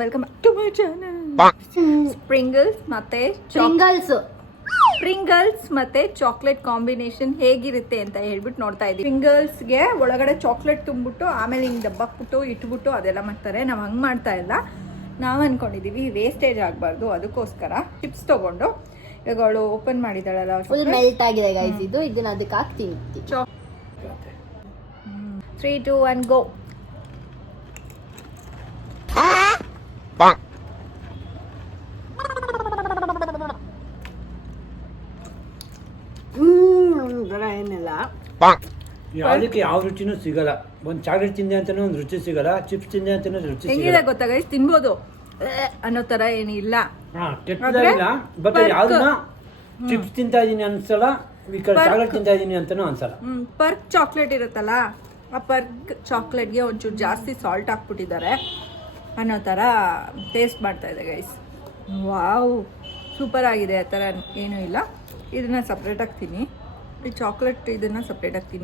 Welcome back to my channel. Sprinkles ಮತ್ತೆ chocolate combination ಹೇಗಿರುತ್ತೆ ಅಂತ ಹೇಳ್ಬಿಟ್ಟು ನೋಡ್ತಾ ಇದೀವಿ. ಸ್ಪ್ರಿಂಗಲ್ಸ್ಗೆ ಒಳಗಡೆ ಚಾಕ್ಲೇಟ್ ತುಂಬಿಟ್ಟು ಆಮೇಲೆ ಹಿಂಗೆ ಡಬ್ಬಾಕ್ಬಿಟ್ಟು ಇಟ್ಬಿಟ್ಟು ಅದೆಲ್ಲ ಮಾಡ್ತಾರೆ. ನಾವು ಹಂಗೆ ಮಾಡ್ತಾ ಇಲ್ಲ. ನಾವು ಅನ್ಕೊಂಡಿದೀವಿ ವೇಸ್ಟೇಜ್ ಆಗಬಾರ್ದು, ಅದಕ್ಕೋಸ್ಕರ ಚಿಪ್ಸ್ ತಗೊಂಡು ಇವಾಗ ಅವಳು ಓಪನ್ ಮಾಡಿದಾಳಲ್ಲ, ಫುಲ್ ಮೆಲ್ಟ್ ಆಗಿದೆ ಗೈಸ್. ಇದನ್ನ ಅದಕ್ಕೆ ಹಾಕ್ತೀನಿ. 3, 2, 1 ಗೋ. ಏನಿಲ್ಲ, ಅದಕ್ಕೆ ಯಾವ ರುಚಿನೂ ಸಿಗಲ್ಲ. ಒಂದ್ ಚಾಕ್ಲೇಟ್ ತಿಂದೆ ಅಂತಾನೆ ಒಂದು ರುಚಿ ಸಿಗಲ್ಲ, ಚಿಪ್ಸ್ ತಿಂದೆ ಅಂತಾನೆ ರುಚಿ ಹೆಂಗಿದೆ ಸಿಗಲ್ಲ. ಗೊತ್ತಾ ಗೈಸ್, ತಿನ್ಬೋದು ಅನ್ನೋ ತರ ಏನಿಲ್ಲ. ಕೆಟ್ಟದಾಗಿಲ್ಲ, ಬಟ್ ಯಾವ್ದನ್ನ ಚಿಪ್ಸ್ ತಿಂತಾ ಇದೀನಿ ಅನ್ಸಲ್ಲ, ಈ ಕಡೆ ಚಾಕ್ಲೇಟ್ ತಿಂತಾ ಇದೀನಿ ಅಂತಾನೂ ಅನ್ಸಲ್ಲ. ಪರ್ಕ್ ಚಾಕ್ಲೇಟ್ ಇರುತ್ತಲ್ಲ, ಆ ಪರ್ಕ್ ಚಾಕ್ಲೇಟ್ಗೆ ಒಂಚೂರು ಜಾಸ್ತಿ ಸಾಲ್ಟ್ ಹಾಕ್ಬಿಟ್ಟಿದ್ದಾರೆ ಅನ್ನೋ ಥರ ಟೇಸ್ಟ್ ಮಾಡ್ತಾ ಇದೆ ಗೈಸ್. ವಾವ್, ಸೂಪರ್ ಆಗಿದೆ. ಆ ಥರ ಏನೂ ಇಲ್ಲ. ಇದನ್ನು ಸಪ್ರೇಟ್ ಹಾಕ್ತೀನಿ, ಈ ಚಾಕ್ಲೇಟ್ ಇದನ್ನು ಸಪ್ರೇಟ್ ಹಾಕ್ತೀನಿ.